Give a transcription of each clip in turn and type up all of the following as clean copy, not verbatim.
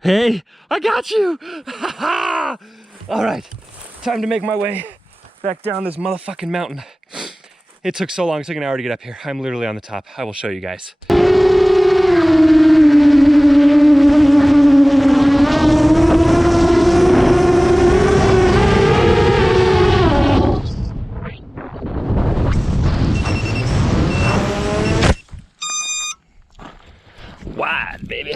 Hey, I got you! All right, time to make my way back down this motherfucking mountain. It took so long, it took an hour to get up here. I'm literally on the top. I will show you guys. Wide, baby.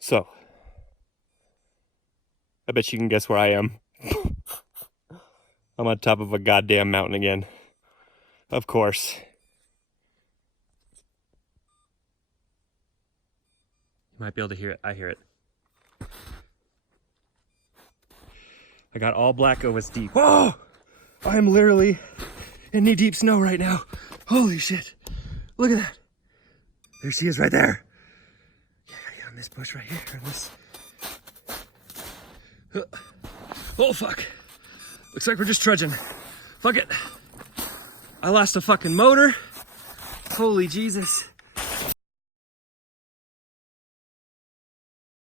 So, I bet you can guess where I am. I'm on top of a goddamn mountain again. Of course. You might be able to hear it. I hear it. I got all black OSD. Whoa! I am literally in knee-deep snow right now. Holy shit. Look at that. There she is right there. Yeah, on this bush right here. On this. Oh, fuck. Looks like we're just trudging. Fuck it. I lost a fucking motor. Holy Jesus.